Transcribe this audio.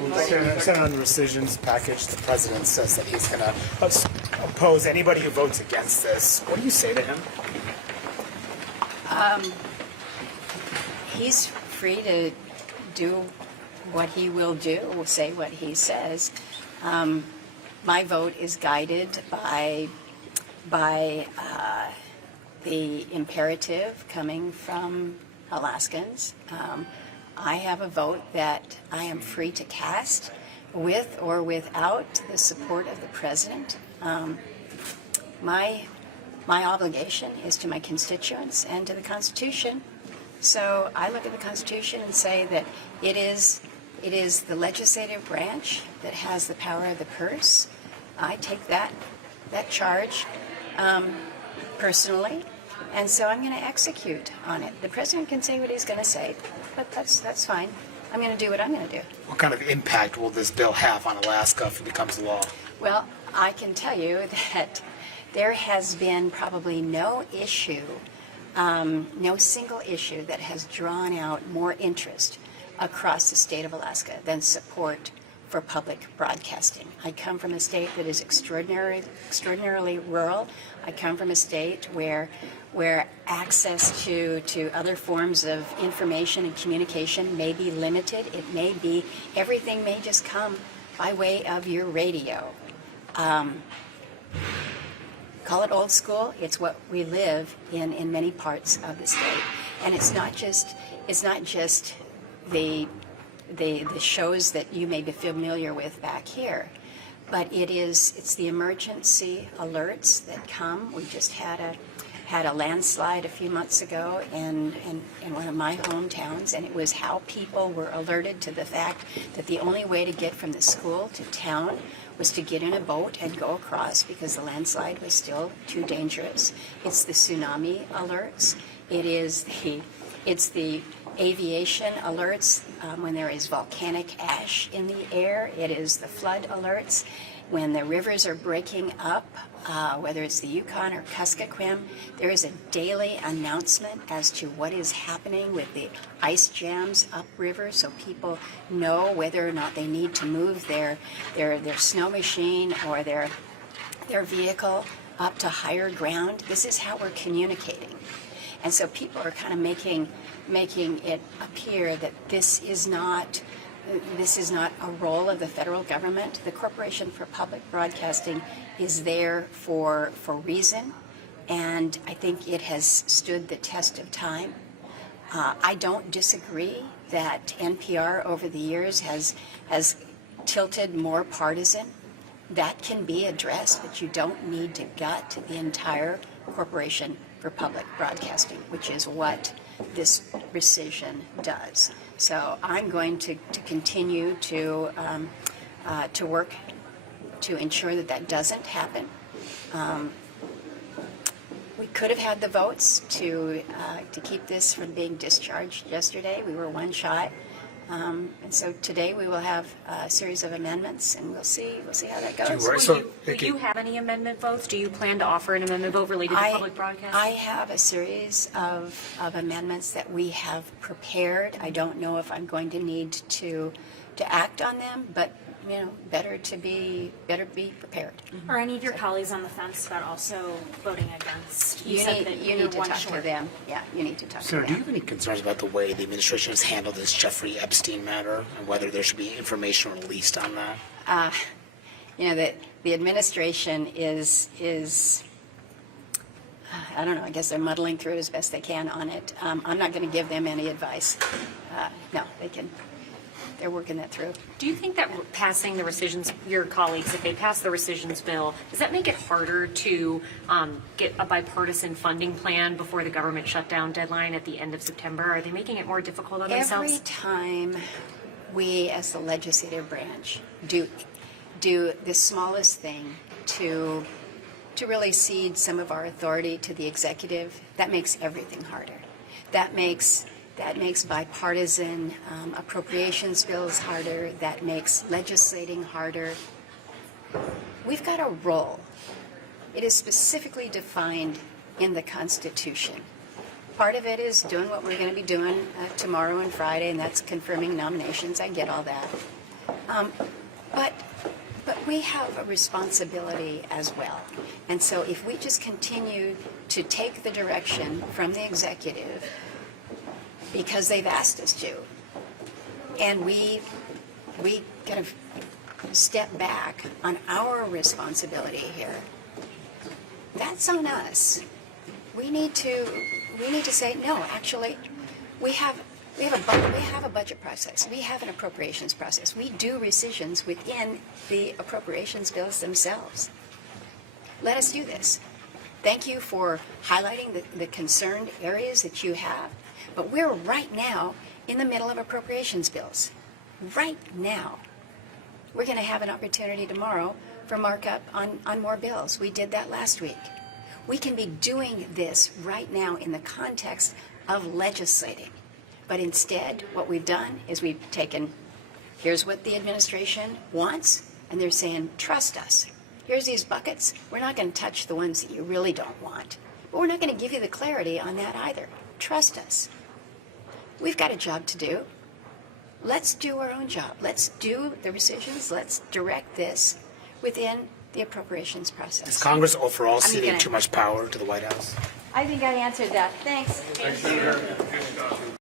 Senator, on the rescissions package, the president says that he's going to oppose anybody who votes against this. What do you say to him? He's free to do what he will do, say what he says. My vote is guided by the imperative coming from Alaskans. I have a vote that I am free to cast with or without the support of the president. My obligation is to my constituents and to the Constitution. So I look at the Constitution and say that it is the legislative branch that has the power of the purse. I take that charge personally, and so I'm going to execute on it. The president can say what he's going to say, but that's fine. I'm going to do what I'm going to do. What kind of impact will this bill have on Alaska if it becomes law? Well, I can tell you that there has been probably no issue, no single issue that has drawn out more interest across the state of Alaska than support for public broadcasting. I come from a state that is extraordinarily rural. I come from a state where access to other forms of information and communication may be limited. It may be, everything may just come by way of your radio. Call it old school, it's what we live in many parts of the state. And it's not just the shows that you may be familiar with back here, but it's the emergency alerts that come. We just had a landslide a few months ago in one of my hometowns, and it was how people were alerted to the fact that the only way to get from the school to town was to get in a boat and go across because the landslide was still too dangerous. It's the tsunami alerts. It's the aviation alerts when there is volcanic ash in the air. It is the flood alerts when the rivers are breaking up, whether it's the Yukon or Kuskokwim. There is a daily announcement as to what is happening with the ice jams upriver, so people know whether or not they need to move their snow machine or their vehicle up to higher ground. This is how we're communicating. And so people are kind of making it appear that this is not a role of the federal government. The Corporation for Public Broadcasting is there for reason, and I think it has stood the test of time. I don't disagree that NPR over the years has tilted more partisan. That can be addressed, but you don't need to gut the entire Corporation for Public Broadcasting, which is what this rescission does. So I'm going to continue to work to ensure that doesn't happen. We could have had the votes to keep this from being discharged yesterday. We were one shot. And so today we will have a series of amendments, and we'll see how that goes. Will you have any amendment votes? Do you plan to offer an amendment vote related to public broadcasting? I have a series of amendments that we have prepared. I don't know if I'm going to need to act on them, but better be prepared. Are any of your colleagues on the fence about also voting against? You need to talk to them. Yeah, you need to talk to them. Sir, do you have any concerns about the way the administration has handled this Jeffrey Epstein matter and whether there should be information released on that? The administration is I don't know, I guess they're muddling through it as best they can on it. I'm not going to give them any advice. No, they're working that through. Do you think that passing the rescissions, your colleagues, if they pass the rescissions bill, does that make it harder to get a bipartisan funding plan before the government shutdown deadline at the end of September? Are they making it more difficult on themselves? Every time we, as the legislative branch, do the smallest thing to really cede some of our authority to the executive, that makes everything harder. That makes bipartisan appropriations bills harder. That makes legislating harder. We've got a role. It is specifically defined in the Constitution. Part of it is doing what we're going to be doing tomorrow and Friday, and that's confirming nominations. I get all that. But we have a responsibility as well. And so if we just continue to take the direction from the executive because they've asked us to, and we kind of step back on our responsibility here, that's on us. We need to say, no, actually, we have a budget process. We have an appropriations process. We do rescissions within the appropriations bills themselves. Let us do this. Thank you for highlighting the concerned areas that you have. But we're right now in the middle of appropriations bills. Right now. We're going to have an opportunity tomorrow for markup on more bills. We did that last week. We can be doing this right now in the context of legislating. But instead, what we've done is we've taken, here's what the administration wants, and they're saying, trust us. Here's these buckets. We're not going to touch the ones that you really don't want. But we're not going to give you the clarity on that either. Trust us. We've got a job to do. Let's do our own job. Let's do the rescissions. Let's direct this within the appropriations process. Is Congress overall ceding gonna- too much power to the White House? I think I answered that. Thanks.